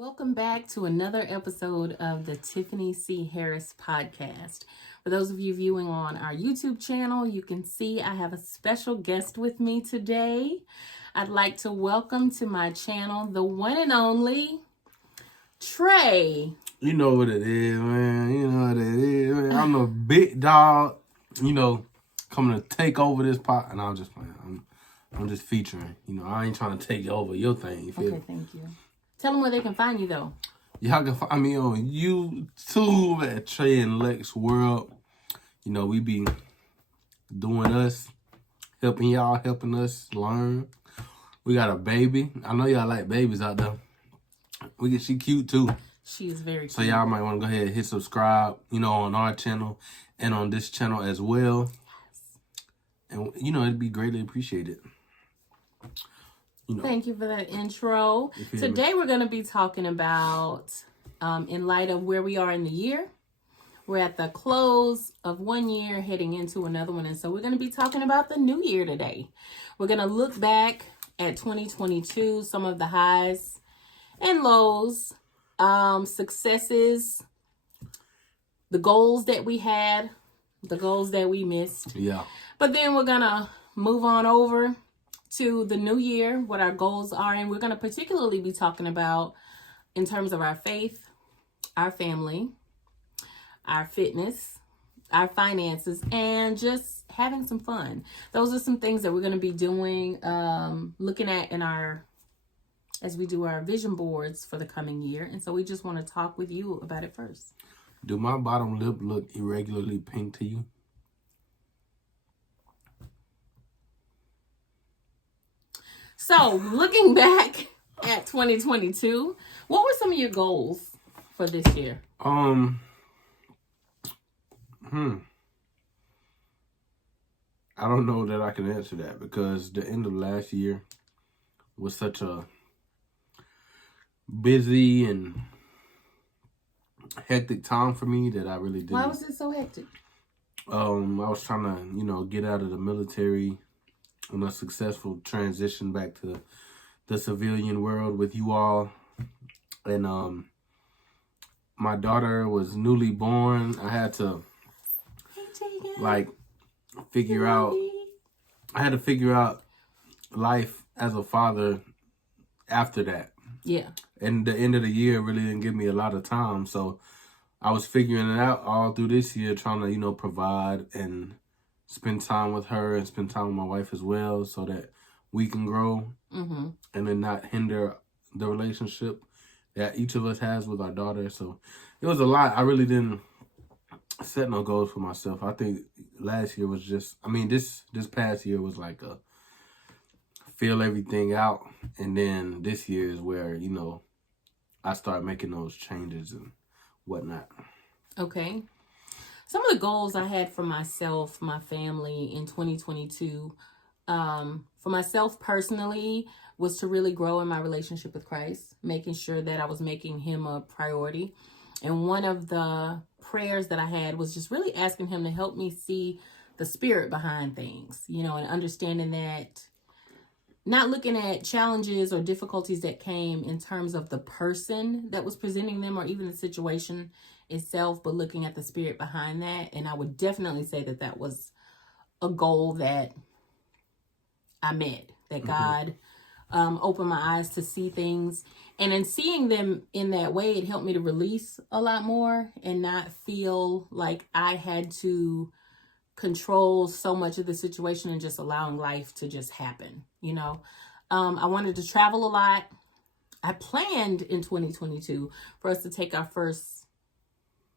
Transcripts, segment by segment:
Welcome back to another episode of the Tiffany C. Harris podcast. For those of you viewing on our YouTube channel, you can see I have a special guest with me today. I'd like to welcome to my channel the one and only Trey. You know what it is, man. You know what it is, man. I'm a big dog, coming to take over this pot. And I'm just playing. I'm just featuring. I ain't trying to take over your thing. You feel Okay, me? thank you. Tell them where they can find you, though. Y'all can find me on YouTube at Trey and Lex World. We be doing us, helping y'all, helping us learn. We got a baby. I know y'all like babies out there. She cute too. She is very cute. So y'all might want to go ahead and hit subscribe, on our channel and on this channel as well. And, it'd be greatly appreciated. Thank you for that intro. Today we're going to be talking about, in light of where we are in the year, we're at the close of one year heading into another one. And so we're going to be talking about the new year today. We're going to look back at 2022, some of the highs and lows, successes, the goals that we had, the goals that we missed. Yeah. But then we're going to move on over to the new year, what our goals are. And we're going to particularly be talking about in terms of our faith, our family, our fitness, our finances, and just having some fun. Those are some things that we're going to be doing, looking at as we do our vision boards for the coming year. And so we just want to talk with you about it first. Do my bottom lip look irregularly pink to you? So, looking back at 2022, what were some of your goals for this year? I don't know that I can answer that because the end of last year was such a busy and hectic time for me that I really didn't. Why was it so hectic? I was trying to, get out of the military on a successful transition back to the civilian world with you all. And my daughter was newly born. I had to figure out life as a father after that. Yeah. And the end of the year really didn't give me a lot of time. So I was figuring it out all through this year, trying to, provide and spend time with her and spend time with my wife as well so that we can grow and then not hinder the relationship that each of us has with our daughter. So it was a lot. I really didn't set no goals for myself. I think last year was just, this past year was like a feel everything out. And then this year is where, I start making those changes and whatnot. Okay. Some of the goals I had for myself, my family in 2022, for myself personally, was to really grow in my relationship with Christ, making sure that I was making him a priority. And one of the prayers that I had was just really asking him to help me see the spirit behind things, and understanding that not looking at challenges or difficulties that came in terms of the person that was presenting them or even the situation itself, but looking at the spirit behind that. And I would definitely say that that was a goal that I met, that God opened my eyes to see things. And in seeing them in that way, it helped me to release a lot more and not feel like I had to control so much of the situation and just allowing life to just happen. I wanted to travel a lot. I planned in 2022 for us to take our first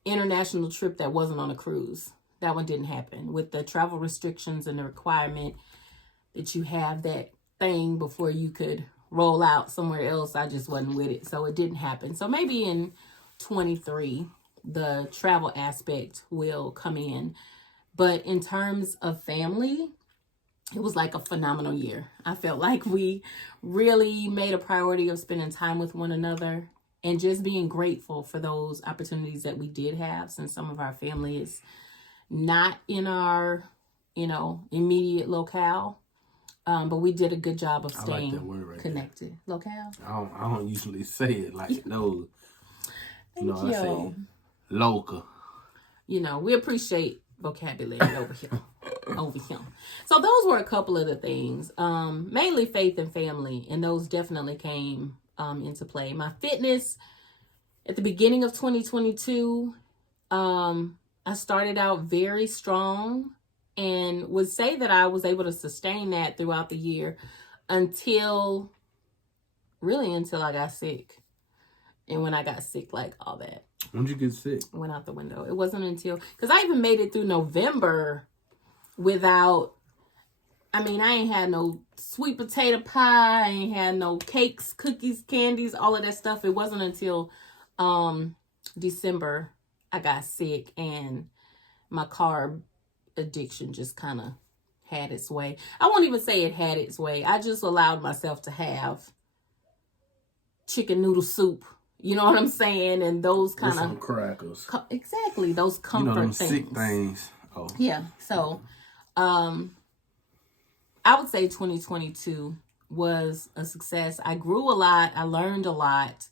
international trip that wasn't on a cruise. That one didn't happen with the travel restrictions and the requirement that you have that thing before you could roll out somewhere else. I just wasn't with it. So it didn't happen. So maybe in 23, the travel aspect will come in. But in terms of family, it was like a phenomenal year. I felt like we really made a priority of spending time with one another and just being grateful for those opportunities that we did have, since some of our family is not in our, immediate locale. But we did a good job of I like staying that word right connected. Locale? I don't usually say it like those. Thank you. I say local. We appreciate vocabulary over here. Over here. So those were a couple of the things. Mainly faith and family, and those definitely came into play. My fitness at the beginning of 2022, I started out very strong and would say that I was able to sustain that throughout the year until I got sick. And when I got sick, like all that When did you get sick? went out the window. It wasn't until, because I even made it through November without, I ain't had no sweet potato pie. I ain't had no cakes, cookies, candies, all of that stuff. It wasn't until December I got sick and my carb addiction just kind of had its way. I won't even say it had its way. I just allowed myself to have chicken noodle soup. You know what I'm saying? And those kind of crackers. Exactly, those comfort them things. sick things. Oh. Yeah. So, I would say 2022 was a success. I grew a lot. I learned a lot.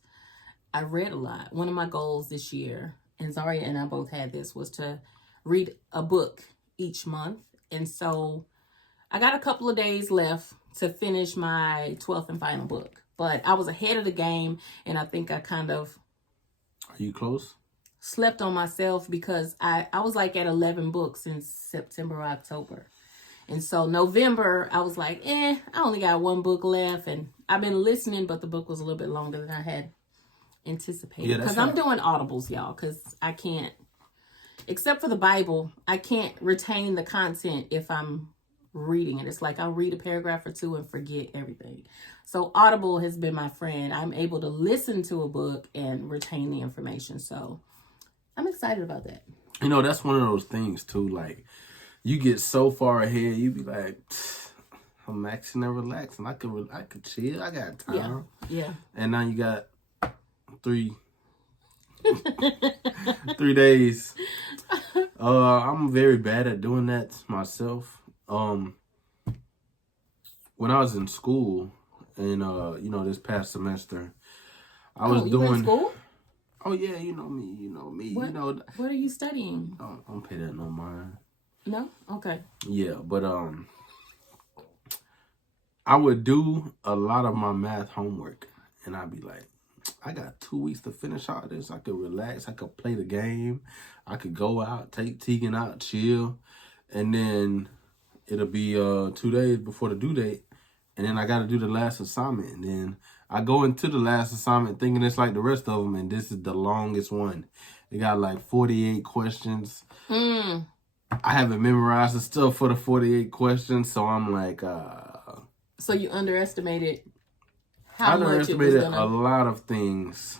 I read a lot. One of my goals this year, and Zaria and I both had this, was to read a book each month. And so I got a couple of days left to finish my 12th and final book. But I was ahead of the game, and I think I kind of... Are you close? Slept on myself because I was like at 11 books in September or October. And so November, I was like, I only got one book left. And I've been listening, but the book was a little bit longer than I had anticipated. Because I'm doing audibles, y'all, because I can't, except for the Bible, I can't retain the content if I'm reading it. It's like I'll read a paragraph or two and forget everything. So Audible has been my friend. I'm able to listen to a book and retain the information. So I'm excited about that. That's one of those things too. Like, you get so far ahead, you be like, I'm maxing and relaxing. I could chill. I got time. Yeah. And now you got 3 days. I'm very bad at doing that myself. When I was in school, and this past semester, I was doing. You in school? Oh yeah, you know me. What are you studying? Don't pay that no mind. No? Okay. Yeah, but I would do a lot of my math homework, and I'd be like, I got 2 weeks to finish all this. I could relax. I could play the game. I could go out, take Tegan out, chill, and then it'll be 2 days before the due date, and then I got to do the last assignment, and then I go into the last assignment thinking it's like the rest of them, and this is the longest one. It got like 48 questions. I haven't memorized the stuff for the 48 questions, so I'm like... So you underestimated I underestimated a lot of things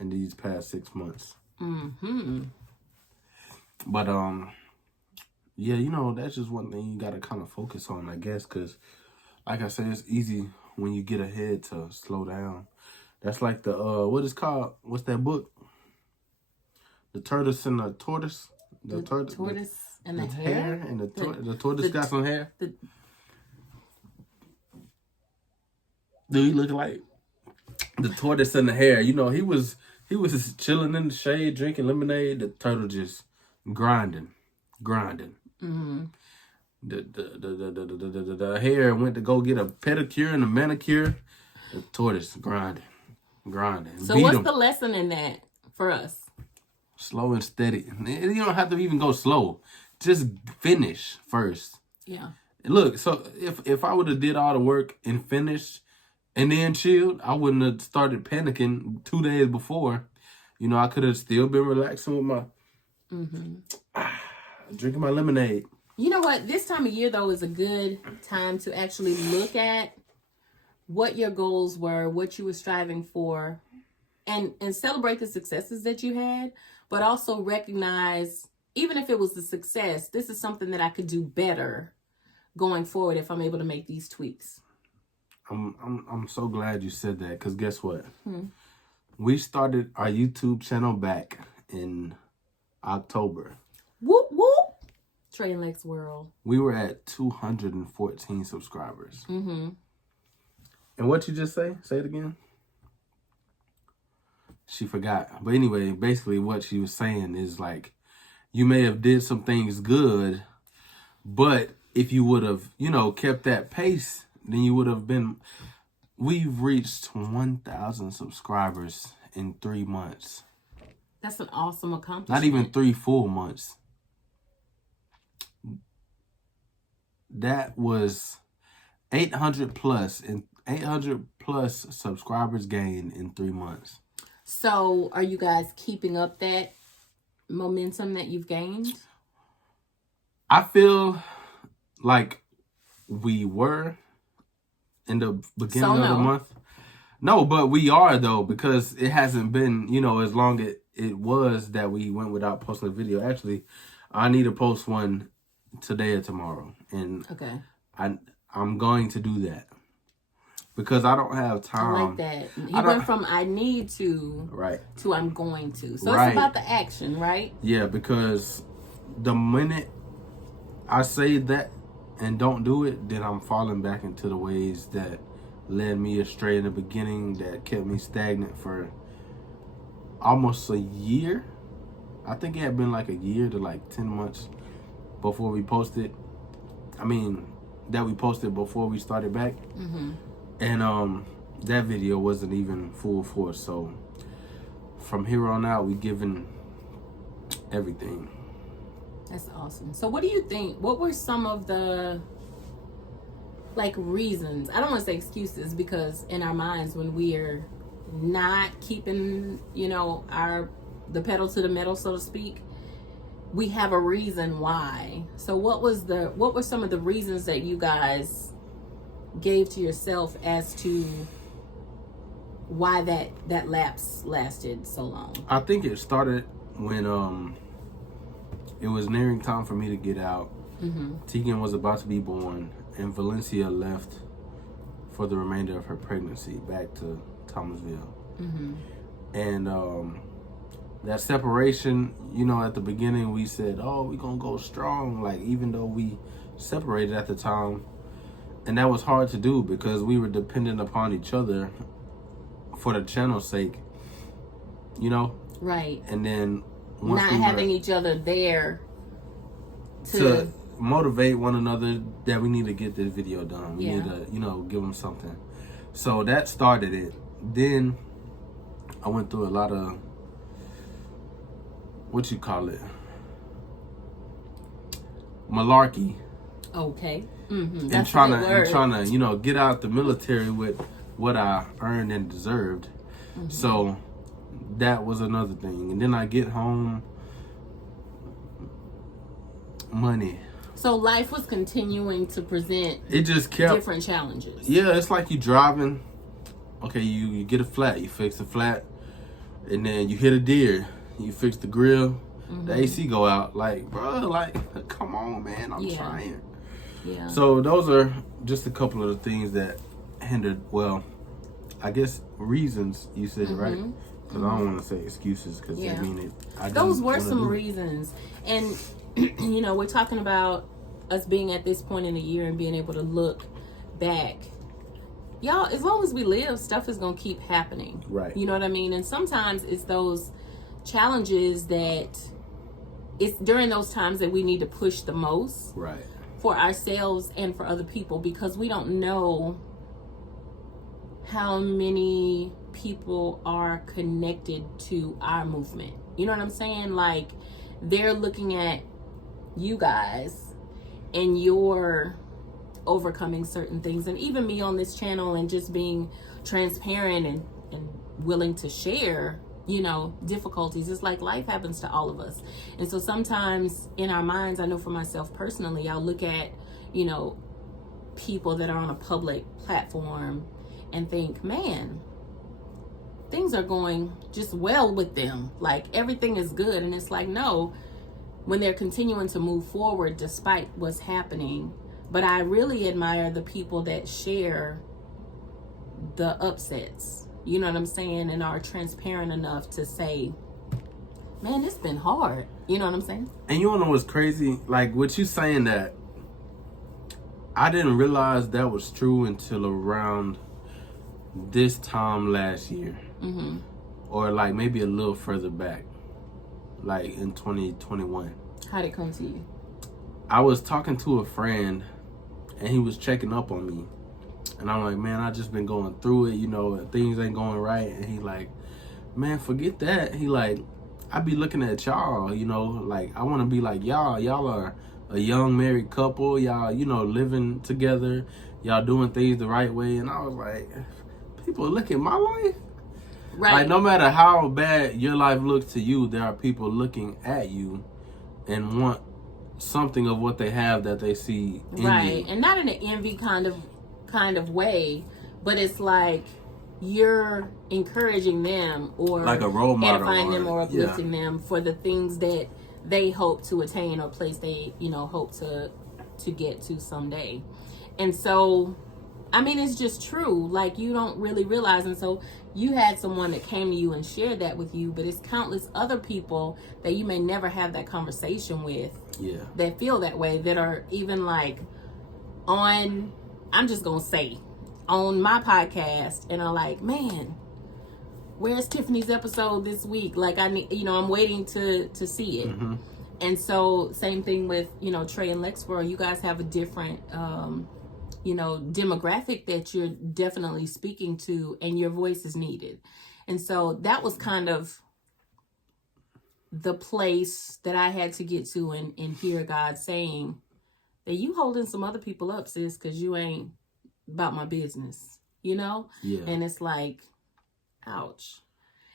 in these past 6 months. Mm-hmm. But, that's just one thing you got to kind of focus on, I guess, because, like I said, it's easy when you get ahead to slow down. That's like the, what is called? What's that book? The Tortoise and the Tortoise? The tortoise and the hare? And the tortoise got some hair? Do he look like the tortoise and the hare? He was chilling in the shade, drinking lemonade. The turtle just grinding. Mm-hmm. The hare went to go get a pedicure and a manicure. The tortoise grinding. So what's the lesson in that for us? Slow and steady. You don't have to even go slow. Just finish first. Yeah. Look, so if I would have did all the work and finished and then chilled, I wouldn't have started panicking 2 days before. I could have still been relaxing with my drinking my lemonade. You know what? This time of year, though, is a good time to actually look at what your goals were, what you were striving for, and celebrate the successes that you had, but also recognize, even if it was a success, this is something that I could do better going forward if I'm able to make these tweaks. I'm so glad you said that, because guess what? We started our YouTube channel back in October. Whoop, whoop. Trey and Lex World. We were at 214 subscribers. Mm-hmm. And what you just say? Say it again. She forgot. But anyway, basically what she was saying is like, you may have did some things good, but if you would have, kept that pace, then you would have been... We've reached 1,000 subscribers in 3 months. That's an awesome accomplishment. Not even 3 full months. That was 800 plus subscribers gained in 3 months. So are you guys keeping up that momentum that you've gained? I feel like we were in the beginning of the month. No, but we are though, because it hasn't been, as long as it was that we went without posting a video. Actually, I need to post one today or tomorrow. And okay. I'm going to do that. Because I don't have time. I like that. He went from I need to to I'm going to. So it's about the action, right? Yeah, because the minute I say that and don't do it, then I'm falling back into the ways that led me astray in the beginning, that kept me stagnant for almost a year. I think it had been like a year to like 10 months before we posted. That we posted before we started back. Mm-hmm. And that video wasn't even full force. So from here on out, we giving everything. That's awesome. So what do you think? What were some of the reasons? I don't want to say excuses, because in our minds, when we are not keeping, the pedal to the metal, so to speak, we have a reason why. So what were some of the reasons that you guys gave to yourself as to why that lapse lasted so long? I think it started when it was nearing time for me to get out. Mm-hmm. Tegan was about to be born, and Valencia left for the remainder of her pregnancy back to Thomasville. Mm-hmm. And that separation, at the beginning we said, oh, we're gonna go strong, even though we separated at the time. And that was hard to do because we were dependent upon each other for the channel's sake, Right. And then not having each other there to motivate one another that we need to get this video done. We need to, give them something. So that started it. Then I went through a lot of, malarkey. Okay. Mm-hmm. And trying to, get out the military with what I earned and deserved. Mm-hmm. So that was another thing. And then I get home, money. So life was continuing to present. It just kept different challenges. Yeah, it's like you driving. Okay, you get a flat, you fix the flat, and then you hit a deer, you fix the grill, mm-hmm. the AC go out. Bro, come on, man, I'm trying. Yeah. So those are just a couple of the things that hindered. Well, I guess reasons you said, mm-hmm. right? Because I don't want to say excuses, because I mean it. Those were some reasons, and we're talking about us being at this point in the year and being able to look back. Y'all, as long as we live, stuff is gonna keep happening. Right. You know what I mean? And sometimes it's those challenges that it's during those times that we need to push the most. Right. For ourselves and for other people, because we don't know how many people are connected to our movement. You know what I'm saying? They're looking at you guys and you're overcoming certain things, and even me on this channel, and just being transparent and willing to share difficulties. It's like life happens to all of us. And so sometimes in our minds, I know for myself personally, I'll look at, people that are on a public platform and think, man, things are going just well with them. Everything is good. And it's like, no, when they're continuing to move forward despite what's happening. But I really admire the people that share the upsets. You know what I'm saying? And are transparent enough to say, man, it's been hard. You know what I'm saying? And you wanna know what's crazy? Like, what you saying that, I didn't realize that was true until around this time last year. Mm-hmm. Or like maybe a little further back. Like in 2021. How'd it come to you? I was talking to a friend and he was checking up on me. And I'm like, man, I just been going through it, you know, things ain't going right. And he like, man, forget that. He like, I be looking at y'all, you know, like I want to be like y'all. Y'all are a young married couple. Y'all, you know, living together. Y'all doing things the right way. And I was like, people look at my life. Right. Like, no matter how bad your life looks to you, there are people looking at you and want something of what they have that they see in right. you. And not in an envy kind of way, but it's like you're encouraging them or Like a role model, edifying them or uplifting them for the things that they hope to attain or place they, you know, hope to get to someday. And so, I mean, it's just true. Like, you don't really realize. And so you had someone that came to you and shared that with you, but it's countless other people that you may never have that conversation with. Yeah. That feel that way, that are even like on, I'm just going to say, on my podcast, and are like, man, where's Tiffany's episode this week? Like, I need, you know, I'm waiting to see it. Mm-hmm. And so same thing with, you know, Trey and Lexboro. You guys have a different, you know, demographic that you're definitely speaking to, and your voice is needed. And so that was kind of the place that I had to get to and hear God saying that you holding some other people up, sis, because you ain't about my business, you know? Yeah. And it's like, ouch.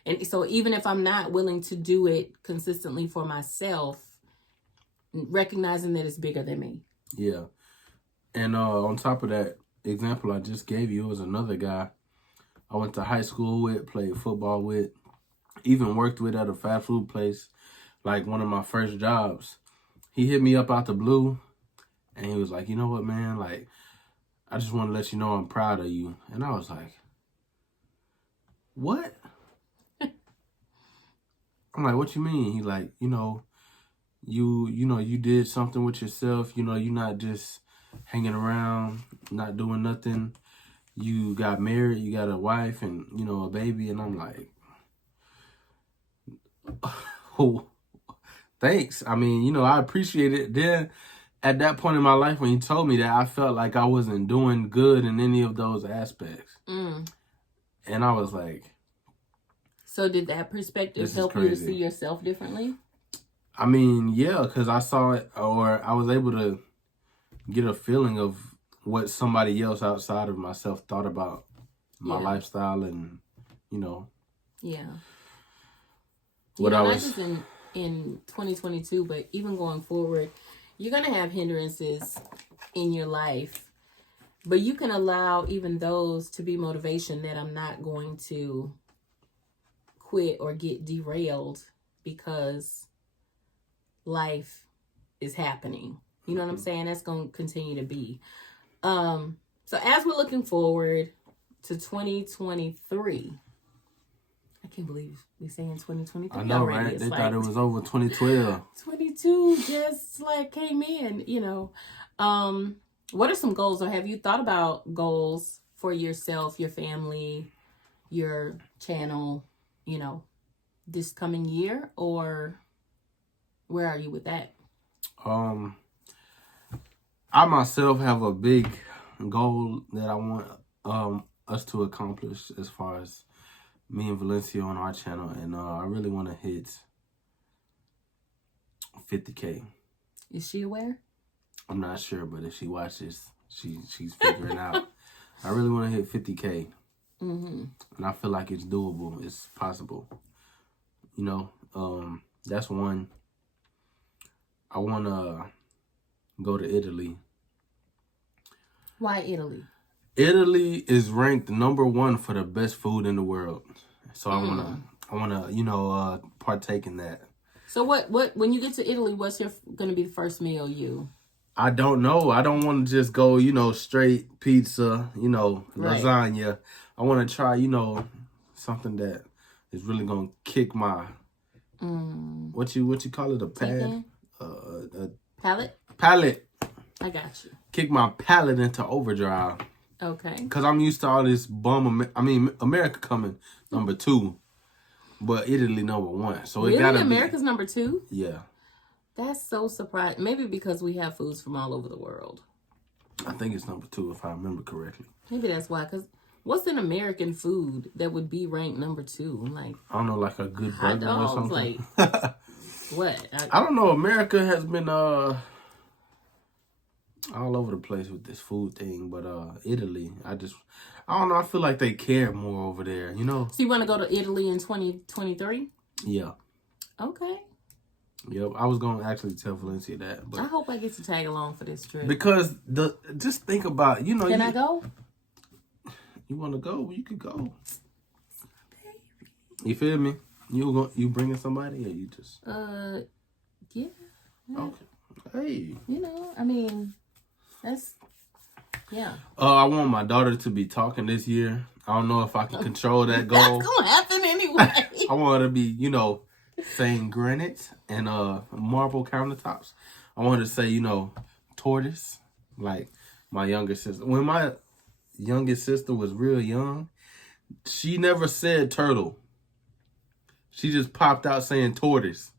And so even if I'm not willing to do it consistently for myself, recognizing that it's bigger than me. Yeah. And on top of that example I just gave you, it was another guy I went to high school with, played football with, even worked with at a fast food place, like one of my first jobs. He hit me up out the blue, and he was like, you know what, man? Like, I just want to let you know I'm proud of you. And I was like, what? I'm like, what you mean? He like, you know, you did something with yourself. You know, you're not just hanging around, not doing nothing. You got married, you got a wife and, you know, a baby. And I'm like, oh, thanks. I mean, you know, I appreciate it. Then at that point in my life when he told me that, I felt like I wasn't doing good in any of those aspects. Mm. And I was like, so did that perspective help you to see yourself differently? I mean, yeah, because I saw it, or I was able to get a feeling of what somebody else outside of myself thought about my lifestyle and, you know. Yeah. What you know, I not was... just in 2022, but even going forward, you're going to have hindrances in your life. But you can allow even those to be motivation that I'm not going to quit or get derailed because life is happening. You know what I'm saying? That's going to continue to be. So as we're looking forward to 2023, I can't believe we're saying 2023 I know, already. right? It's They like, thought it was over 2012. 22 just like came in, you know. What are some goals, or have you thought about goals for yourself, your family, your channel, you know, this coming year, or where are you with that? I myself have a big goal that I want us to accomplish as far as me and Valencia on our channel, and I really want to hit 50K. Is she aware? I'm not sure, but if she watches, she's figuring out. I really want to hit 50K. Mm-hmm. And I feel like it's doable. It's possible. You know, that's one. I want to go to Italy. Why Italy? Italy is ranked #1 for the best food in the world. So I wanna, you know, partake in that. So what when you get to Italy, what's gonna be the first meal you? I don't know. I don't want to just go, you know, straight pizza, you know, lasagna. I want to try, you know, something that is really going to kick my What you call it? A pad? Chicken? A Palate? palate. I got you. Kick my palate into overdrive. Okay. Because I'm used to all this America coming number 2. But Italy number 1. So Really? it gotta America's number 2? be. Yeah. That's so surprising. Maybe because we have foods from all over the world. I think it's number 2 if I remember correctly. Maybe that's why. Because what's an American food that would be ranked number 2? Like, I don't know, like a good hot burger or dogs, something. like, what? I don't know. America has been all over the place with this food thing, but Italy, I don't know. I feel like they care more over there, you know? So you want to go to Italy in 2023? Yeah. Okay. Yep. I was gonna actually tell Valencia that, I but hope I get to tag along for this trip. because just think about, you know, Can I go? You want to go? You could go. You feel me? You bringing somebody or you just? Yeah. Okay. Hey. You know, I mean, that's, yeah. I want my daughter to be talking this year. I don't know if I can control that goal. That's gonna happen anyway. I want her to be, you know, saying granite and marble countertops. I want her to say, you know, tortoise, like my younger sister. When my youngest sister was real young, she never said turtle. She just popped out saying tortoise.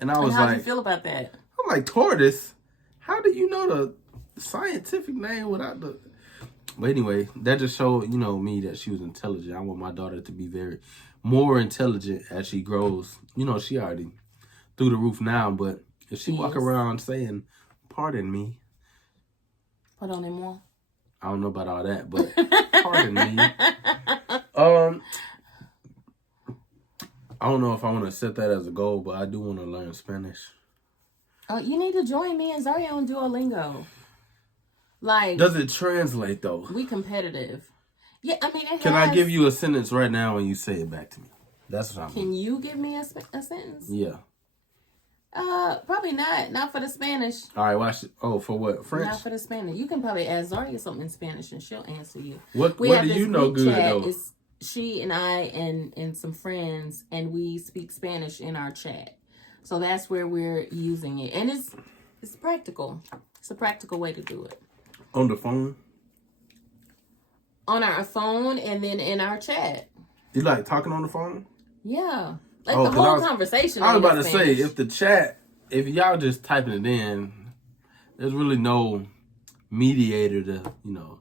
And I was How do like, you feel about that? I'm like, tortoise? How do you know the scientific name without the... But anyway, that just showed, you know, me that she was intelligent. I want my daughter to be very more intelligent as she grows. You know, she already through the roof now, but if she walk around saying, pardon me. Put on it more. I don't know about all that, but pardon me. I don't know if I want to set that as a goal, but I do want to learn Spanish. Oh, you need to join me and Zaria on Duolingo. Like, Does it translate though? we competitive. Yeah, I mean, it Can has, I give you a sentence right now and you say it back to me? That's what I'm. Can you give me a sentence? Yeah. Probably not. Not for the Spanish. All right, watch it. Oh, for what? French? Not for the Spanish. You can probably ask Zaria something in Spanish and she'll answer you. What do have you this know group good chat. though? It's she and I and some friends, and we speak Spanish in our chat. So that's where we're using it. And it's practical. It's a practical way to do it. On the phone? On our phone and then in our chat. You like talking on the phone? Yeah. Like Oh, the 'cause whole conversation. I was ain't about in to Spanish. say, if y'all just typing it in, there's really no mediator to, you know,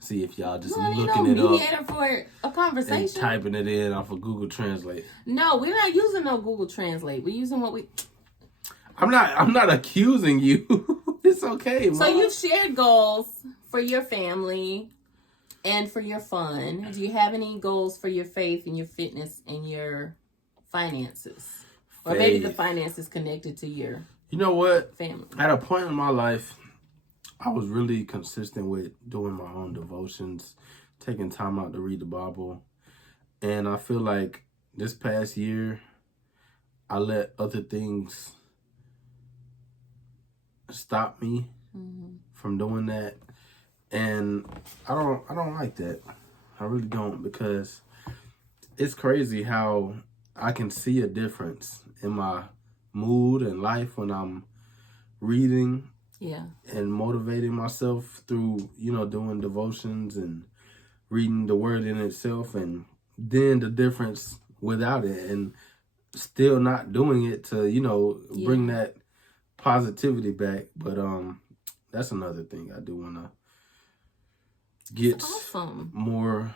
see if y'all just Well, looking it up mediator for a and conversation. typing it in off of Google Translate. No, we're not using no Google Translate. We're using what we. I'm not accusing you. It's okay, Mom. So you've shared goals for your family and for your fun. Do you have any goals for your faith and your fitness and your finances? Or maybe the finances connected to your You know what? family. At a point in my life, I was really consistent with doing my own devotions, taking time out to read the Bible. And I feel like this past year, I let other things stop me from doing that. And I don't like that. I really don't, because it's crazy how I can see a difference in my mood and life when I'm reading Yeah. and motivating myself through, you know, doing devotions and reading the word in itself, and then the difference without it and still not doing it to, you know, bring that positivity back. But that's another thing I do want to get more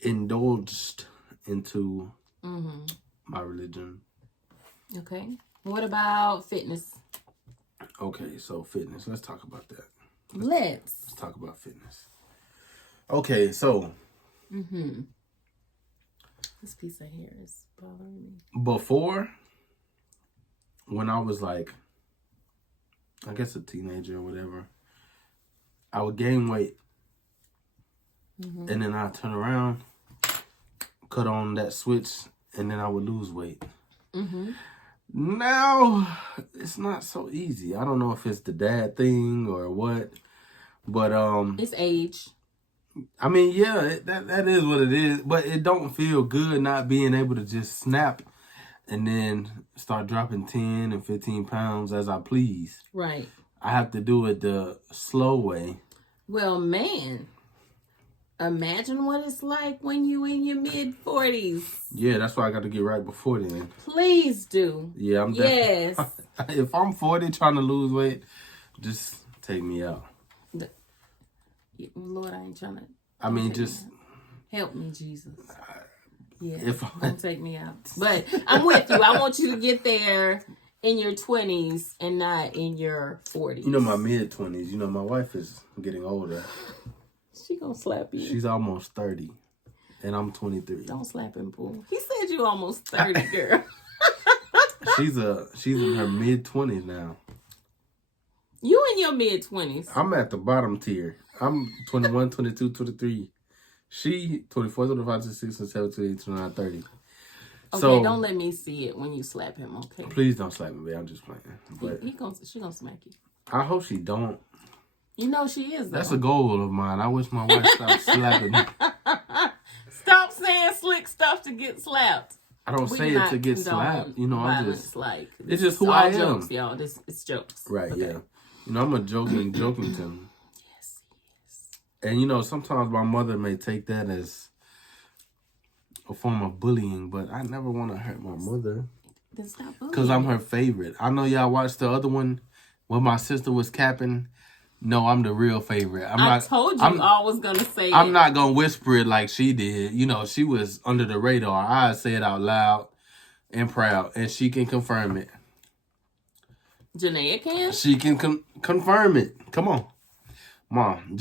indulged into my religion. Okay. What about fitness? Okay, so fitness. Let's talk about that. Let's talk about fitness. Okay, so this piece of hair is bothering me. Before, when I was like, I guess a teenager or whatever, I would gain weight. And then I'd turn around, cut on that switch, and then I would lose weight. Now, it's not so easy. I don't know if it's the dad thing or what, but it's age. I mean, yeah, that is what it is, but it don't feel good not being able to just snap and then start dropping 10 and 15 pounds as I please. Right. I have to do it the slow way. Well, man, imagine what it's like when you in your mid-40s. Yeah, that's why I got to get right before then. Please do. Yeah, I'm Yes. If I'm 40 trying to lose weight, just take me out. Lord, I ain't trying to. I mean, just help me, Jesus. Yeah, if don't take me out. But I'm with you. I want you to get there in your 20s and not in your 40s. You know, my mid-20s. You know, my wife is getting older. She gonna slap you. She's almost 30, and I'm 23. Don't slap him, boo. He said you almost 30, girl. She's in her mid-20s now. You in your mid-20s. I'm at the bottom tier. I'm 21, 22, 23. She 24, 25, 26, 27, 28, 29, 30. Okay, So, don't let me see it when you slap him, okay? Please don't slap me, babe. I'm just playing. But She gonna smack you. I hope she don't. You know she is, though. That's a goal of mine. I wish my wife stopped slapping me. Stop saying slick stuff to get slapped. I don't say it to get slapped. You know, I'm just like it's just who I am. Jokes, y'all. It's jokes. Right, okay. yeah. You know, I'm a jokington. Yes. And you know, sometimes my mother may take that as a form of bullying, but I never want to hurt my mother. Then stop bullying. Because I'm her favorite. I know y'all watched the other one when my sister was capping. No, I'm the real favorite. I told you I was going to say I'm not going to whisper it like she did. You know, she was under the radar. I say it out loud and proud, and she can confirm it. Janaea can? She can confirm it. Come on. Mom,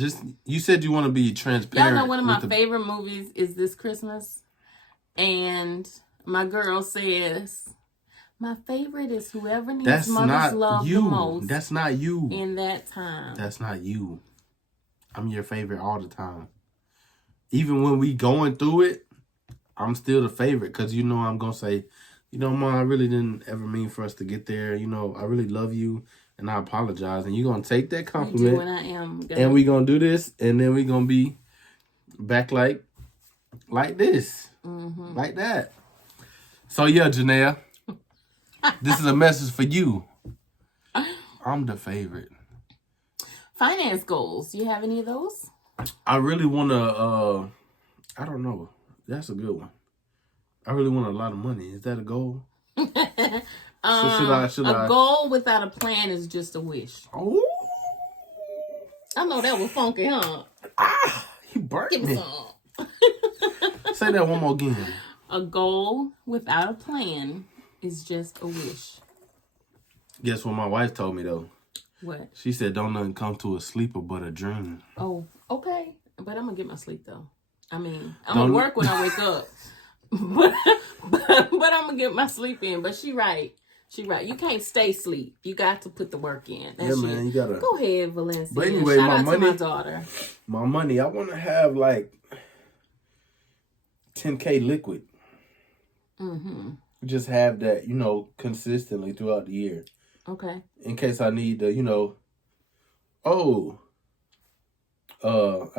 you said you want to be transparent. Y'all know one of my favorite movies is This Christmas. And my girl says, my favorite is whoever needs mother's love the most. That's not you. In that time. That's not you. I'm your favorite all the time. Even when we going through it, I'm still the favorite. Because you know I'm going to say, you know, Mom, I really didn't ever mean for us to get there. You know, I really love you. And I apologize. And you're going to take that compliment. You do, and I am. And we're going to do this. And then we're going to be back like this. Mm-hmm. Like that. So, yeah, Janaea. This is a message for you. I'm the favorite. Finance goals. Do you have any of those? I really want to, I don't know. That's a good one. I really want a lot of money. Is that a goal? Should I? Goal without a plan is just a wish. Oh. I know that was funky, huh? He burnt Give me me. some. Say that one more again. A goal without a plan is just a wish. Guess what my wife told me, though? What? She said, don't nothing come to a sleeper but a dream. Oh, okay. But I'm going to get my sleep, though. I mean, I'm going to work when I wake up. But I'm going to get my sleep in. But she right. She right. You can't stay asleep. You got to put the work in. That's man. You got to. Go ahead, Valencia. But anyway, shout my out money. To my daughter. My money. I want to have like 10K liquid. Mm-hmm. Just have that, you know, consistently throughout the year. Okay. In case I need to, you know, I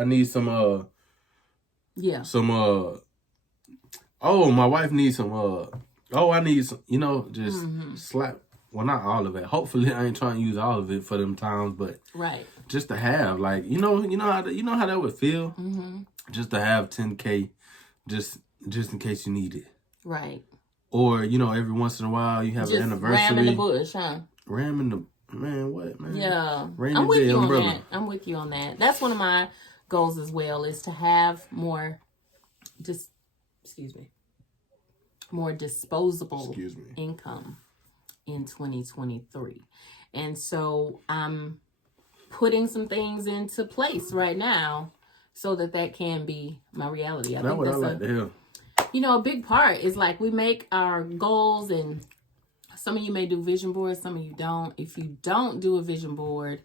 need some, my wife needs some, I need some, you know, just slap. Well, not all of it. Hopefully I ain't trying to use all of it for them times, but right. Just to have, like, you know how that would feel? Mm-hmm. Just to have 10K, just in case you need it. Right. Or, you know, every once in a while you have an anniversary. Ram in the bush, huh? Ram in the, man, what, man? Yeah. I'm with you umbrella. On that. I'm with you on that. That's one of my goals as well, is to have more, more disposable income in 2023. And so I'm putting some things into place right now so that can be my reality. I think what I like to hear. You know, a big part is like we make our goals, and some of you may do vision boards, some of you don't. If you don't do a vision board,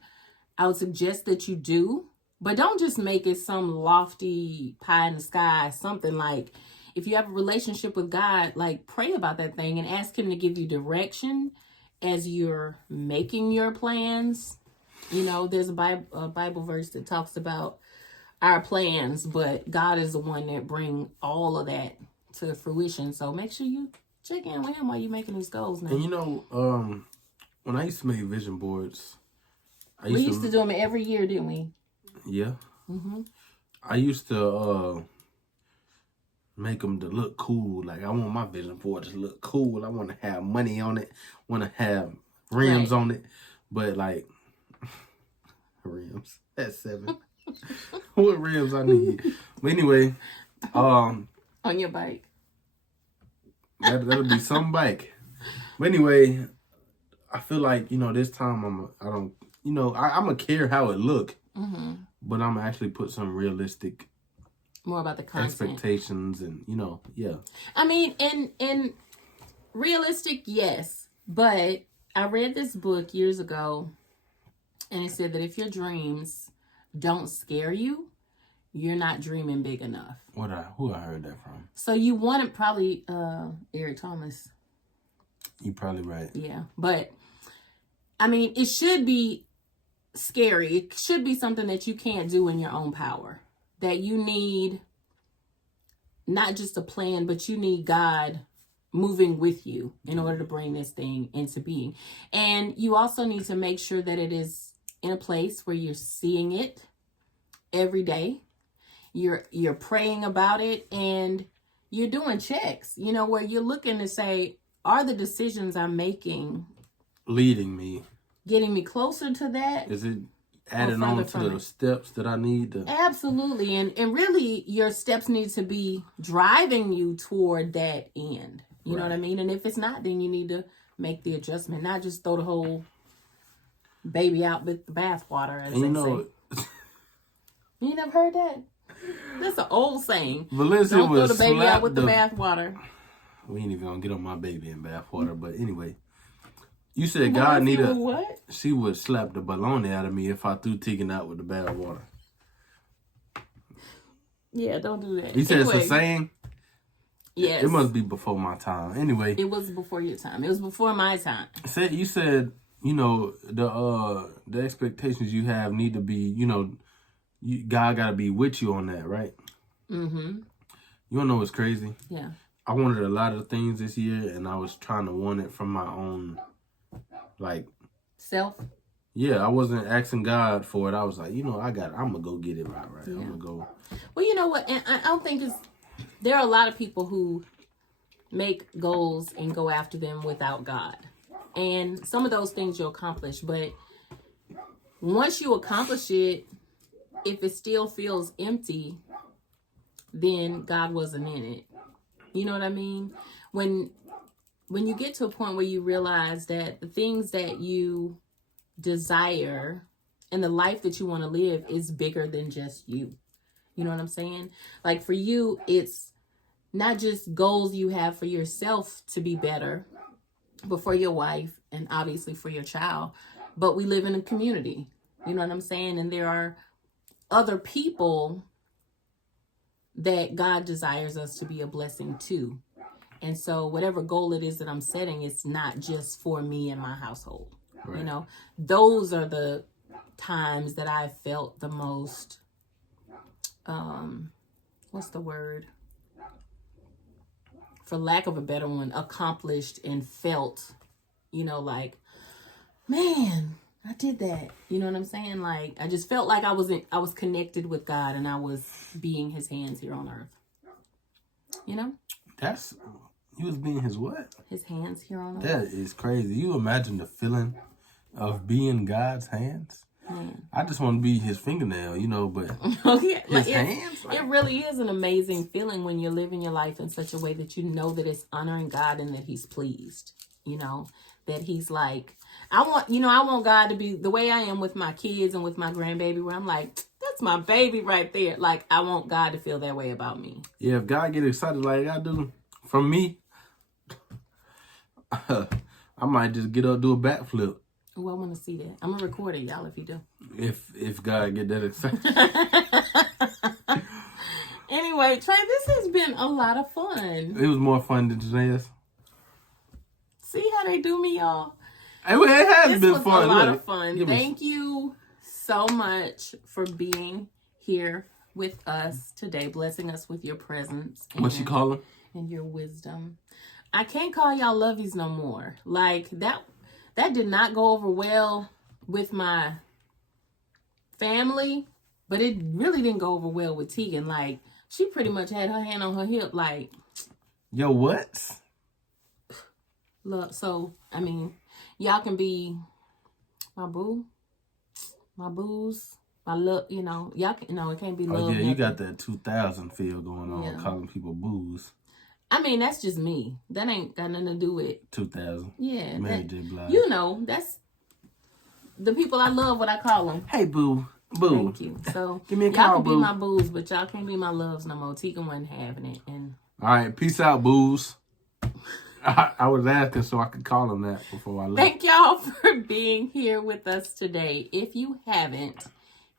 I would suggest that you do, but don't just make it some lofty pie in the sky, something like, if you have a relationship with God, like pray about that thing and ask him to give you direction as you're making your plans. You know, there's a Bible verse that talks about our plans, but God is the one that bring all of that to fruition. So make sure you check in with him while you making these goals now. And you know, when I used to make vision boards, We used to do them every year, didn't we? Yeah. Mm-hmm. I used to make them to look cool. Like, I want my vision board to look cool. I want to have money on it. Want to have rims on it. But, like, rims. That's 7. What rims I need? But anyway, on your bike. that'll be some bike. But anyway, I feel like, you know, this time I'm gonna care how it look, but I'm gonna actually put some realistic, more about the content, expectations, and you know, yeah. I mean, and realistic, yes, but I read this book years ago, and it said that if your dreams don't scare you, you're not dreaming big enough. Who I heard that from? So you wanted probably Eric Thomas. You're probably right. Yeah, but I mean, it should be scary. It should be something that you can't do in your own power. That you need not just a plan, but you need God moving with you in order to bring this thing into being. And you also need to make sure that it is in a place where you're seeing it every day. You're praying about it, and you're doing checks, you know, where you're looking to say, are the decisions I'm making leading me, getting me closer to that? Is it adding on to the steps that I need to? Absolutely. And really, your steps need to be driving you toward that end. You know what I mean? And if it's not, then you need to make the adjustment, not just throw the whole baby out with the bathwater, as they say. You never heard that? That's an old saying. Melissa Don't throw the baby out with the bathwater. We ain't even gonna get on my baby in bathwater, but anyway. You said God needed what? She would slap the baloney out of me if I threw Tegan out with the bathwater. Yeah, don't do that. You said it's a saying? Yes. It must be before my time. Anyway. It was before your time. It was before my time. You said, you know, the expectations you have need to be, you know, God got to be with you on that, right? Mm-hmm. You wanna know what's crazy? Yeah. I wanted a lot of things this year, and I was trying to want it from my own, like, self. Yeah, I wasn't asking God for it. I was like, you know, I'm gonna go get it right. Yeah. I'm gonna go. Well, you know what? And I don't think there are a lot of people who make goals and go after them without God. And some of those things you'll accomplish, but once you accomplish it, if it still feels empty, then God wasn't in it. You know what I mean? When you get to a point where you realize that the things that you desire and the life that you want to live is bigger than just you. You know what I'm saying? Like for you, it's not just goals you have for yourself to be better, but for your wife and obviously for your child. But we live in a community. You know what I'm saying? And there are other people that God desires us to be a blessing to. And so whatever goal it is that I'm setting, it's not just for me and my household. Right. You know, those are the times that I felt the most, what's the word? For lack of a better one, accomplished and felt, you know, like, man, I did that. You know what I'm saying? Like, I just felt like I was connected with God and I was being his hands here on earth. You know? You was being his what? His hands here on earth. That is crazy. You imagine the feeling of being God's hands? Man. I just want to be his fingernail, you know, but his hands? It really is an amazing feeling when you're living your life in such a way that you know that it's honoring God and that he's pleased, you know, that he's like, I want God to be the way I am with my kids and with my grandbaby, where I'm like, that's my baby right there. Like, I want God to feel that way about me. Yeah, if God get excited like I do from me, I might just get up, do a backflip. Oh, I want to see that. I'm gonna record it, y'all, if you do. If God get that excited. Anyway, Trey, this has been a lot of fun. It was more fun than today's. See how they do me, y'all? It has been fun. A lot of fun. Thank you so much for being here with us today, blessing us with your presence. What you call him? And your wisdom. I can't call y'all lovies no more. Like that did not go over well with my family, but it really didn't go over well with Tegan. Like she pretty much had her hand on her hip, like, yo, what? look. So I mean, y'all can be my boo, my booze, my love. You know, y'all can. No, it can't be love. Oh yeah, you nothing. got that 2000 feel going on, Yeah. calling people booze. I mean, that's just me. That ain't got nothing to do with 2000. yeah. Mary J. Blige. You know, that's the people I love. What I call them. Hey, boo. Boo. Thank you. So Give me a y'all call, can be boo. my boos, but y'all can't be my loves no more. Tegan wasn't having it, and All right, peace out, booze. I was asking so I could call him that before I left. thank y'all for being here with us today. If you haven't,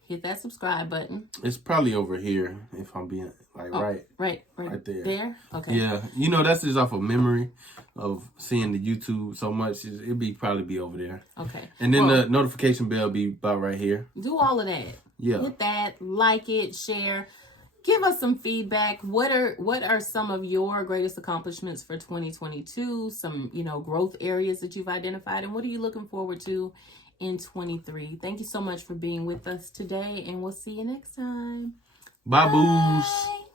hit that subscribe button. It's probably over here, if I'm being like Right there. There? Okay. Yeah, you know that's just off of memory of seeing the YouTube so much. It'd probably be over there, Okay. and then Well, the notification bell be about right here. do all of that. Yeah, Hit that, like it, share. Give us some feedback. What are some of your greatest accomplishments for 2022? Some, growth areas that you've identified, and what are you looking forward to in 23? Thank you so much for being with us today, and we'll see you next time. bye, booze. Bye.